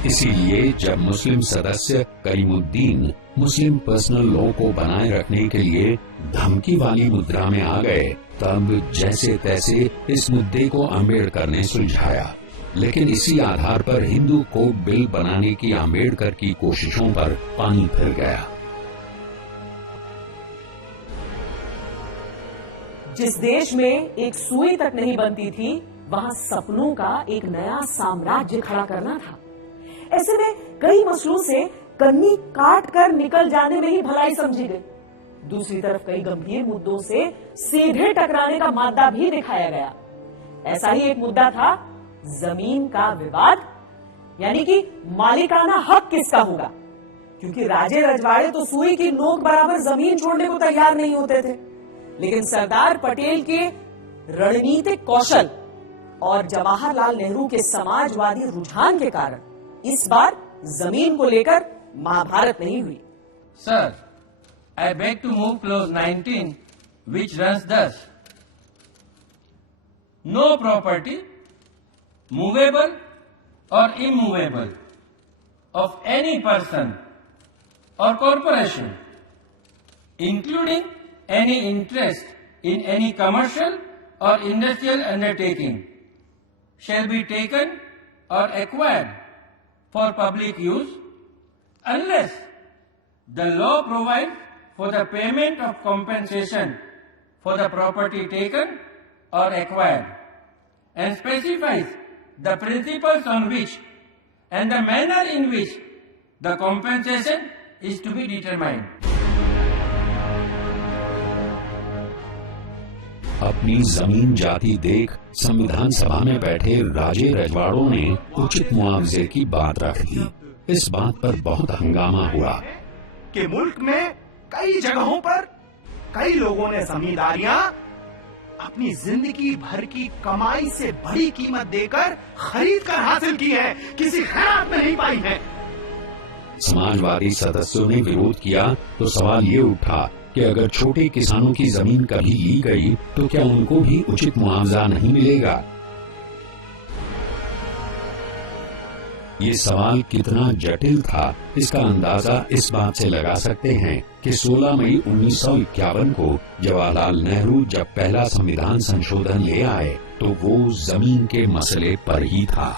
इसीलिए जब मुस्लिम सदस्य करीमुद्दीन मुस्लिम पर्सनल लॉ को बनाए रखने के लिए धमकी वाली मुद्रा में आ गए, तब जैसे तैसे इस मुद्दे को अम्बेडकर ने सुलझाया। लेकिन इसी आधार पर हिंदू कोड बिल बनाने की अम्बेडकर की कोशिशों पर पानी फिर गया। जिस देश में एक सुई तक नहीं बनती थी, वहां सपनों का एक नया साम्राज्य खड़ा करना था। ऐसे में कई मसलों से कन्नी काट कर निकल जाने में ही भलाई समझी गई। दूसरी तरफ कई गंभीर मुद्दों से सीधे टकराने का मादा भी दिखाया गया। ऐसा ही एक मुद्दा था जमीन का विवाद, यानी कि मालिकाना हक किसका होगा, क्योंकि राजे रजवाड़े तो सुई की नोक बराबर जमीन छोड़ने को तैयार नहीं होते थे। लेकिन सरदार पटेल के रणनीतिक कौशल और जवाहरलाल नेहरू के समाजवादी रुझान के कारण इस बार जमीन को लेकर महाभारत नहीं हुई। Sir, I beg to move clause 19, which runs thus: No property, movable or immovable, of any person or corporation, including any interest in any commercial or industrial undertaking, shall be taken or acquired for public use, unless the law provides for the payment of compensation for the property taken or acquired, and specifies the principles on which and the manner in which the compensation is to be determined. अपनी जमीन जाति देख संविधान सभा में बैठे राजे रजवाड़ों ने उचित मुआवजे की बात रख दी। इस बात पर बहुत हंगामा हुआ। कि मुल्क में कई जगहों पर कई लोगों ने जमींदारियां अपनी जिंदगी भर की कमाई से बड़ी कीमत देकर खरीद कर हासिल की है, किसी खैरात में नहीं पाई है। समाजवादी सदस्यों ने विरोध किया तो सवाल ये उठा कि अगर छोटे किसानों की जमीन कभी ली गई तो क्या उनको भी उचित मुआवजा नहीं मिलेगा? ये सवाल कितना जटिल था इसका अंदाजा इस बात से लगा सकते हैं कि 16 मई 1951 को जवाहरलाल नेहरू जब पहला संविधान संशोधन ले आए तो वो जमीन के मसले पर ही था।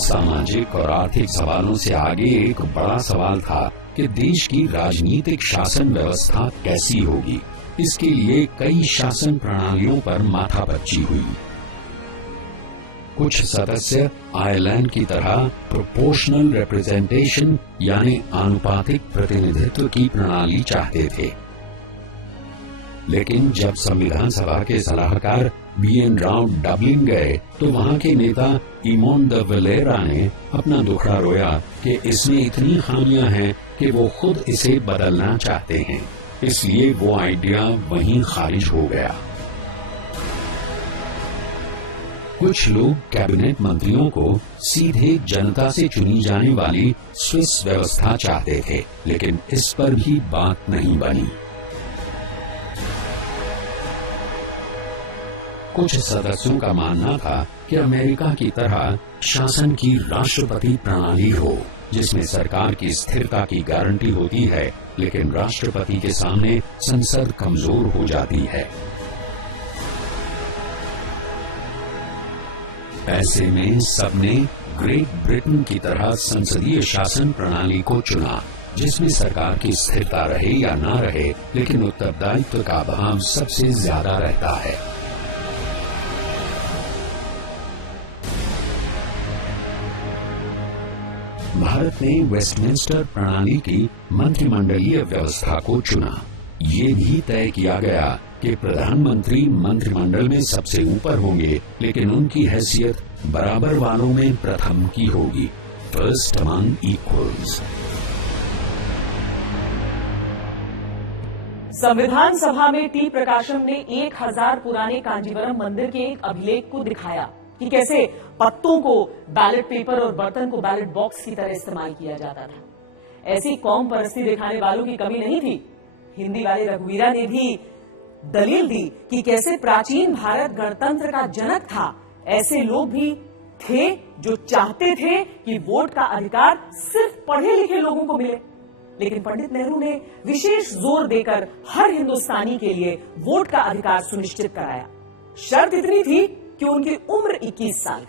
सामाजिक और आर्थिक सवालों से आगे एक बड़ा सवाल था कि देश की राजनीतिक शासन व्यवस्था कैसी होगी। इसके लिए कई शासन प्रणालियों पर माथापच्ची हुई। कुछ सदस्य आयरलैंड की तरह प्रोपोर्शनल रिप्रेजेंटेशन यानी आनुपातिक प्रतिनिधित्व की प्रणाली चाहते थे, लेकिन जब संविधान सभा के सलाहकार बीएन राव डबलिन गए तो वहां के नेता इमोन द वलेरा ने अपना दुखड़ा रोया कि इसमें इतनी खामियां हैं कि वो खुद इसे बदलना चाहते हैं, इसलिए वो आइडिया वहीं खारिज हो गया। कुछ लोग कैबिनेट मंत्रियों को सीधे जनता से चुनी जाने वाली स्विस व्यवस्था चाहते थे, लेकिन इस पर भी बात नहीं बनी। कुछ सदस्यों का मानना था कि अमेरिका की तरह शासन की राष्ट्रपति प्रणाली हो, जिसमें सरकार की स्थिरता की गारंटी होती है, लेकिन राष्ट्रपति के सामने संसद कमजोर हो जाती है। ऐसे में सबने ग्रेट ब्रिटेन की तरह संसदीय शासन प्रणाली को चुना, जिसमें सरकार की स्थिरता रहे या ना रहे, लेकिन उत्तरदायित्व का भाव सबसे ज्यादा रहता है। भारत ने वेस्टमिंस्टर प्रणाली की मंत्रिमंडलीय व्यवस्था को चुना। ये भी तय किया गया कि प्रधानमंत्री मंत्रिमंडल में सबसे ऊपर होंगे, लेकिन उनकी हैसियत बराबर वालों में प्रथम की होगी, फर्स्ट अमंग इक्वल्स। संविधान सभा में टी प्रकाशम ने 1000 पुराने कांजीवरम मंदिर के एक अभिलेख को दिखाया कि कैसे पत्तों को बैलेट पेपर और बर्तन को बैलेट बॉक्स की तरह इस्तेमाल किया जाता था। ऐसी कौम परस्ती दिखाने वालों की कमी नहीं थी। हिंदी वाले रघुवीरा ने भी दलील दी कि कैसे प्राचीन भारत गणतंत्र का जनक था, ऐसे लोग भी थे जो चाहते थे कि वोट का अधिकार सिर्फ पढ़े लिखे लोगों को मिले। लेकिन पंडित नेहरू ने विशेष जोर देकर हर हिंदुस्तानी के लिए वोट का अधिकार सुनिश्चित कराया। शर्त इतनी थी कि उनकी उम्र 21 साल।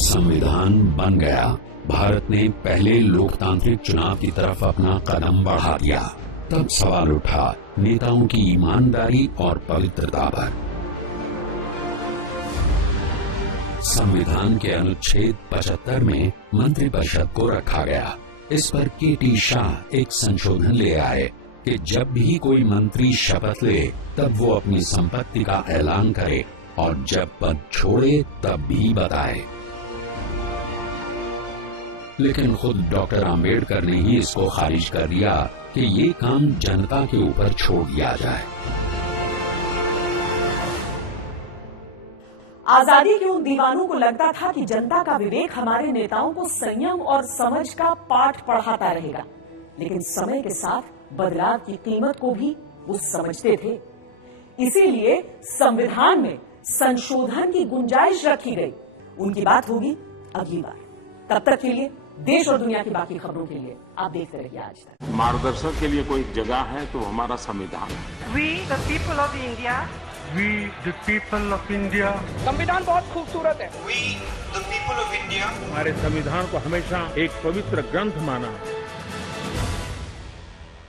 संविधान बन गया। भारत ने पहले लोकतांत्रिक चुनाव की तरफ अपना कदम बढ़ा दिया। तब सवाल उठा नेताओं की ईमानदारी और पवित्रता पर। संविधान के अनुच्छेद 75 में मंत्रिपरिषद को रखा गया। इस पर के.टी. शाह एक संशोधन ले आए कि जब भी कोई मंत्री शपथ ले तब वो अपनी संपत्ति का ऐलान करे और जब पद छोड़े तब भी बताए। लेकिन खुद डॉक्टर आम्बेडकर ने ही इसको खारिज कर दिया कि ये काम जनता के ऊपर छोड़ दिया जाए। आजादी के उन दीवानों को लगता था कि जनता का विवेक हमारे नेताओं को संयम और समझ का पाठ पढ़ाता रहेगा, लेकिन समय के साथ बदलाव की कीमत को भी वो समझते थे। इसीलिए संविधान में संशोधन की गुंजाइश रखी गई। उनकी बात होगी अगली बार। तब तक के लिए देश और दुनिया की बाकी खबरों के लिए आप देखते रहिए आज तक। मार्गदर्शन के लिए कोई जगह है तो हमारा संविधान है। We the people of India. We the people of India. संविधान बहुत खूबसूरत है। हमारे संविधान को हमेशा एक पवित्र ग्रंथ माना।